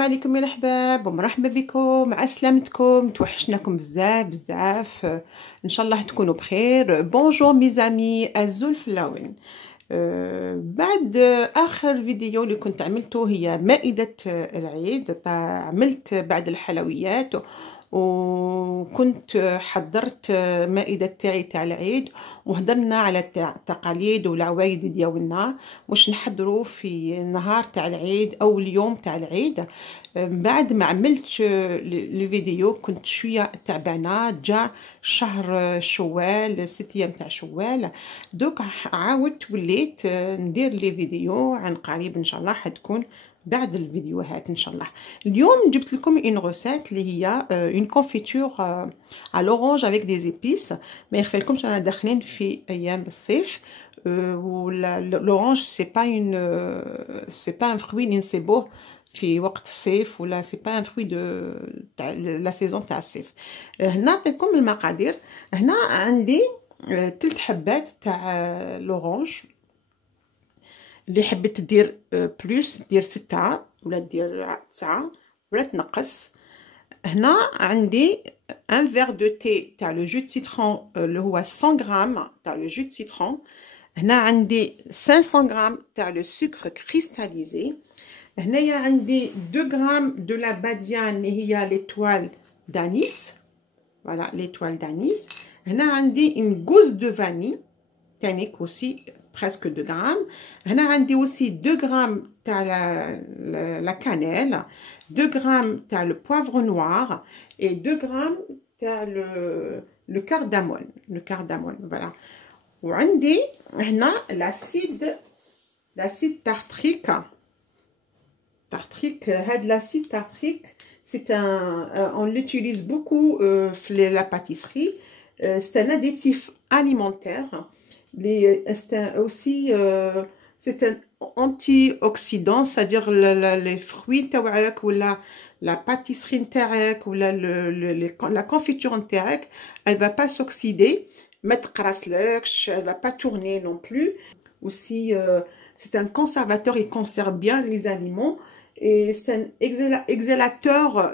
السلام عليكم يا الأحباب ومرحبا بكم مع سلامتكم. توحشناكم بزاف بزاف. ان شاء الله تكونوا بخير. بونجور ميزامي الزول فلاوين. بعد اخر فيديو اللي كنت عملته هي مائدة العيد. عملت بعد الحلويات وكنت حضرت مائدة تاع العيد وهضرنا على التقاليد والعوايد ديالنا واش نحضروا في النهار تاع العيد او اليوم تاع العيد. بعد ما عملت الفيديو كنت شويه تعبانه. جاء شهر شوال 6 ايام تاع شوال، دوك عاودت وليت ندير لي فيديو عن قريب ان شاء الله حتكون بعد الفيديوهات ان شاء الله. اليوم جبت لكم اون روسيت اللي هي اون كونفيتور على لورانج افيك دي زيبيس. ما يخفيلكمش انا داخلين في ايام الصيف لورانج سي با ان فروي اللي نسيبوه في وقت الصيف ولا سي با ان فروي دو تاع لا سيزون تاع الصيف. هنا نعطيكم المقادير. هنا عندي 3 حبات تاع لورانج. اللي حبيت دير بلوس دير 6 ولا دير 9 ولا تنقص. هنا عندي ان فيغ دو تي تاع لو جو دو سيترون اللي هو 100 غرام تاع لو جو دو سيترون. هنا عندي 500 غرام تاع لو سكر كريستاليزي. هنايا عندي 2 غرام دو لا باديان اللي هي ليتوال دانيس. فوالا ليتوال دانيس. هنا عندي une gousse de vanille تانيك aussi presque 2 غرام. هنا عندي aussi 2 غرام تاع la cannelle، 2 غرام تاع le poivre noir et 2 غرام تاع le cardamone voilà. وعندي هنا l'acide tartrique. هاد l'acide tartrique c'est on l'utilise beaucoup في la pâtisserie. C'est un additif alimentaire. C'est aussi c'est un antioxydant, c'est-à-dire les fruits تاعك ولا la pâtisserie نتاعك ولا la confiture نتاعك elle va pas s'oxyder، ما تقرصلكش، elle va pas tourner non plus. Aussi c'est un conservateur, il conserve bien les aliments et c'est un exhalateur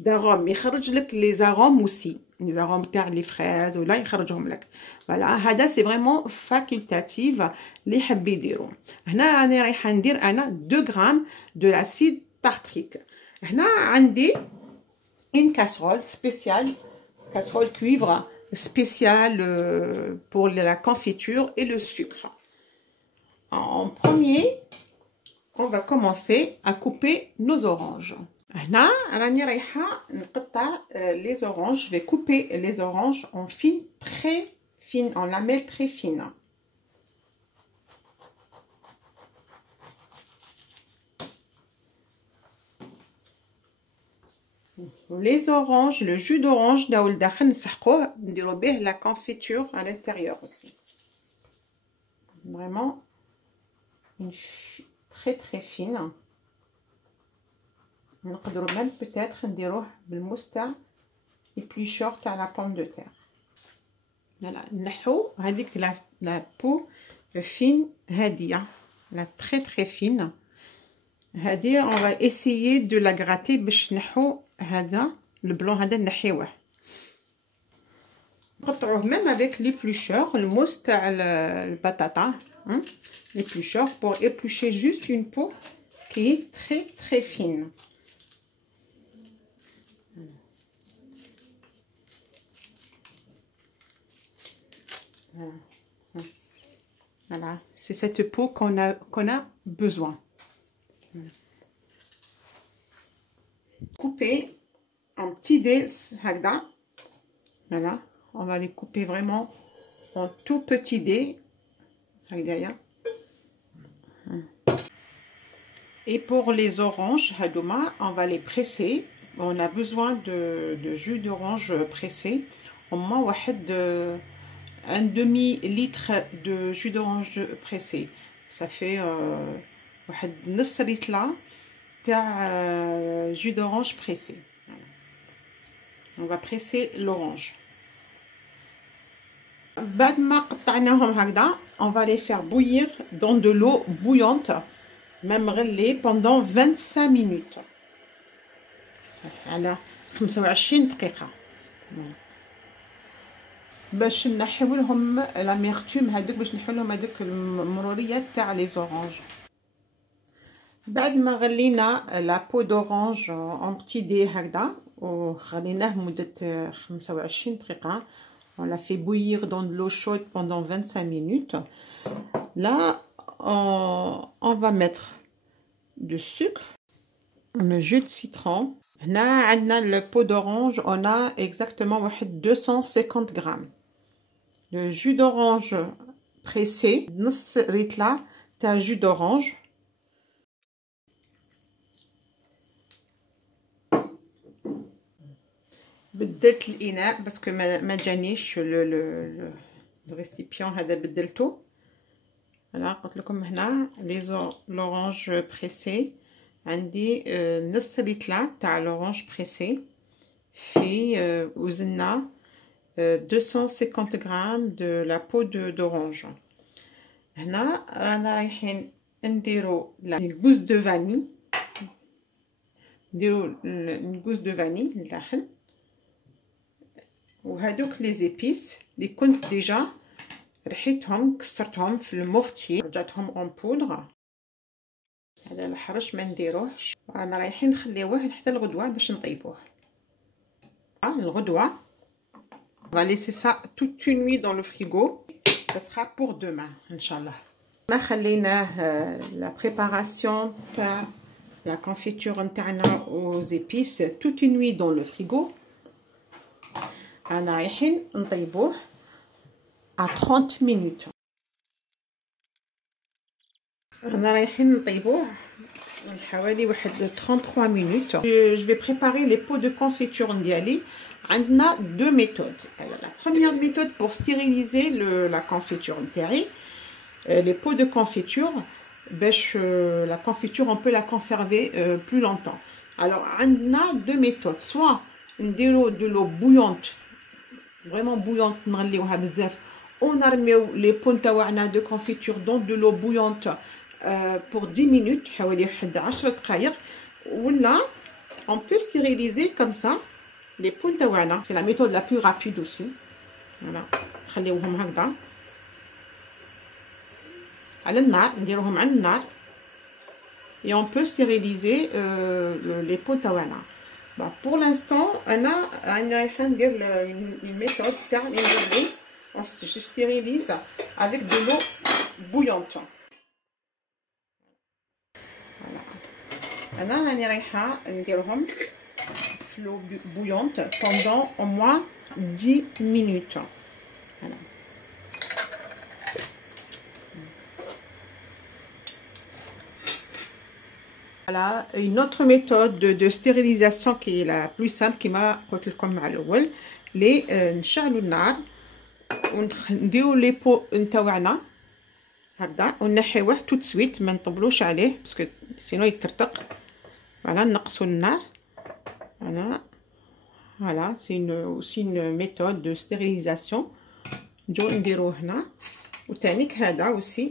d'arômes. يخرج لك les arômes aussi. les arômes تاع les fraises ولا يخرجهم لك. فوالا هذا سي فريمون فاكولتاتيف اللي حاب يديروا. هنا راني رايحه ندير انا 2 غرام دو لاسيد تارتريك. هنا عندي une casserole spéciale, casserole cuivre spéciale pour la confiture et le sucre. En premier, on va commencer à couper nos oranges. هنا راني رايحه نقطع les oranges. Je vais couper les oranges en fines, très fines, en lamelles très fines. Les oranges, le jus d'orange داو لداخل نسحقوه نديرو به la confiture à l'intérieur aussi. Vraiment une très très fine. نقدروا même peut-être نديروه بالموس تاع البليشور تاع لا بوم دو تير. فوالا نحو هذيك لا بو فين هاديه لا تري تري فين. هادي on va essayer de la gratter باش نحو هذا البلون هذا نحيوه. نقطعوه même avec l'éplucheur الموس تاع البطاطا l'éplucheur pour éplucher juste une peau qui est très très fine. Voilà, c'est cette peau qu'on a besoin. Couper en petits dés, voilà, on va les couper vraiment en tout petits dés. Et pour les oranges, on va les presser. On a besoin de jus d'orange pressé. Au moins un demi-litre de jus d'orange pressé. Ça fait نص litre تاع jus d'orange pressé. On va presser l'orange. بعد ما قطعناهم هكذا on va les faire bouillir dans de l'eau bouillante ما مغلي pendant 25 minutes على 25 دقيقة باش نحيو لهم لاميغتوم هذوك، باش نحيو لهم هذوك المروريات تاع لي زورانج. بعد ما غلينا لا بو دورانج اون بتي دي هكذا وخليناه مدة 25 دقيقة. On l'a fait bouillir dans de l'eau chaude pendant 25 minutes. Là, on va mettre du sucre, le jus de citron. Là, le pot d'orange, on a exactement 250 grammes. Le jus d'orange pressé, نص ريتلة تاع jus d'orange. بدلت الإناء باسكو ما جانيش الريسيبيون هذا بدلته. انا قلت لكم هنا لورانج بريسي عندي نص ريتلة تاع لورانج بريسي في وزننا 250 غرام دو لا بو دورانج. هنا رانا رايحين نديرو الجوز دو فاني، نديرو الجوز دو فاني لداخل، وهادوك لي زيبيس اللي كنت ديجا رحيتهم كسرتهم في المورتي رجعتهم اون بودر. هذا الحرش ما نديروهش، رانا رايحين نخليوه حتى الغدوه باش نطيبوه. الغدوه on va laisser ça toute une nuit dans le frigo, ça sera pour demain inchallah. ما خليناه la préparation تاع la confiture نتاعنا aux épices toute une nuit dans le frigo. رانا رايحين نطيبوه à 30 minutes. رانا رايحين نطيبوه من حوالي 33 minutes. Je vais préparer les pots de confiture ديالي. عندنا deux méthodes. Alors, la première méthode pour stériliser la confiture نتاعي, les pots de confiture, la confiture on peut la conserver plus longtemps. Alors عندنا deux méthodes, soit نديرو de l'eau bouillante, vraiment bouillante, نغليوها بزاف ونرميو les pots نتاعنا de confiture dans de l'eau bouillante pour 10 minutes, حوالي 10 دقائق. ولا on peut stériliser comme ça les pots تاعنا. C'est la méthode la plus rapide aussi. Voilà, نخليوهم هكذا على النار، نديروهم على النار et on peut stériliser les pots تاعنا. Pour l'instant انا رايحه ندير une méthode تاع نغلي. Je stérilise avec de l'eau bouillante. Voilà. انا راني رايحه نديرهم l'eau bouillante pendant au moins 10 minutes. Voilà. Voilà une autre méthode de stérilisation qui est la plus simple كما قلت لكم مع الاول. لي نشعلوا النار ونديروا لي بو نتاعنا هكذا ونحيوه تو سويت، ما نطبلوش عليه باسكو سينو يترتق. فوالا نقصوا النار. Voilà, c'est aussi une méthode de stérilisation. نجو نديرو هنا وتانيك هذا aussi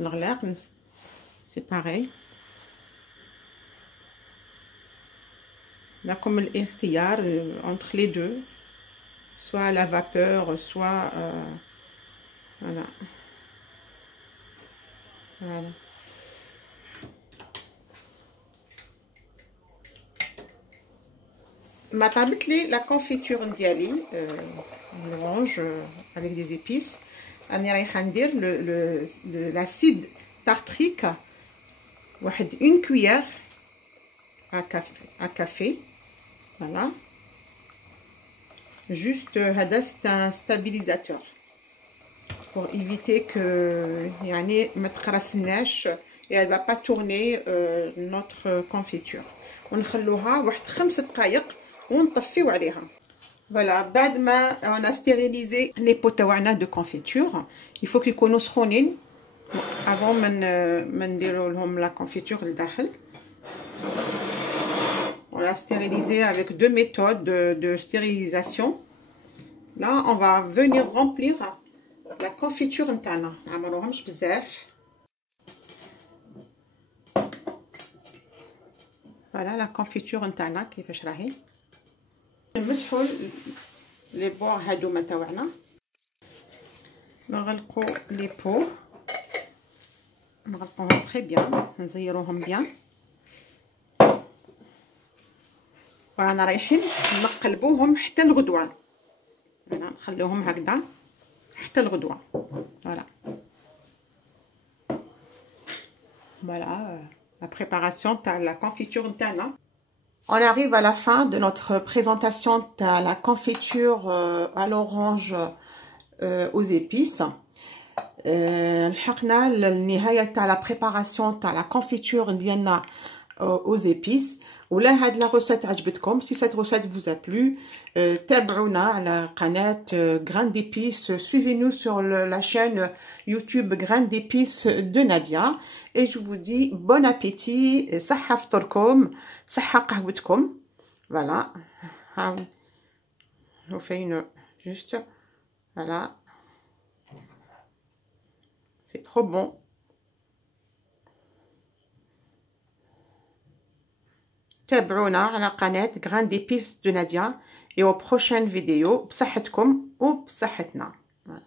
نغلاق. C'est pareil. لكم الاختيار entre les deux, soit à la vapeur, soit voilà. Voilà. ما طابت لي لا كونفيتور ديالي l'orange avec des épices. راني رايحه ندير l'acide tartrique واحد une cuillère à café. Voilà, juste هذا c'est un stabilisateur pour éviter que يعني ما تقرصناش et elle va pas tourner notre confiture. ونخلوها واحد 5 دقائق ونطفيو عليها. Voilà, بعد ما on a stérilisé les pots تاعنا de confiture, il faut يكونوا سخونين avant ما نديرو لهم la confiture لداخل. On l'a stérilisé avec deux méthodes de stérilisation. Là, on va venir remplir la confiture نتاعنا. نعمروهمش بزاف. فوالا لا كونفيتور نتاعنا كيفاش راهي. نمسحوا لي بوع هادوما تاوعنا، نغلقوا لي بو، نغلقوهم تري بيان، نزيروهم بيان. ورانا رايحين نقلبوهم حتى الغدوه، انا نخليوهم هكذا حتى الغدوه. فوالا la préparation de la confiture نتاعنا. On arrive à la fin de notre présentation de la confiture à l'orange aux épices. لحقنا للنهايه تاع la préparation تاع la confiture ديالنا aux épices. ولا هاد لا روسيت عجبتكم، si cette recette vous a plu, تابعونا على قناة Graines d'épices, suivez-nous sur la chaîne YouTube Graines d'épices de Nadia, et je vous dis bon appétit, صحة فطوركم، صحة قهوتكم. Voilà, on fait une juste, voilà, c'est trop bon. تابعونا على قناة Graines d'épices de Nadia et aux prochaines vidéos بصحتكم وبصحتنا. Voilà.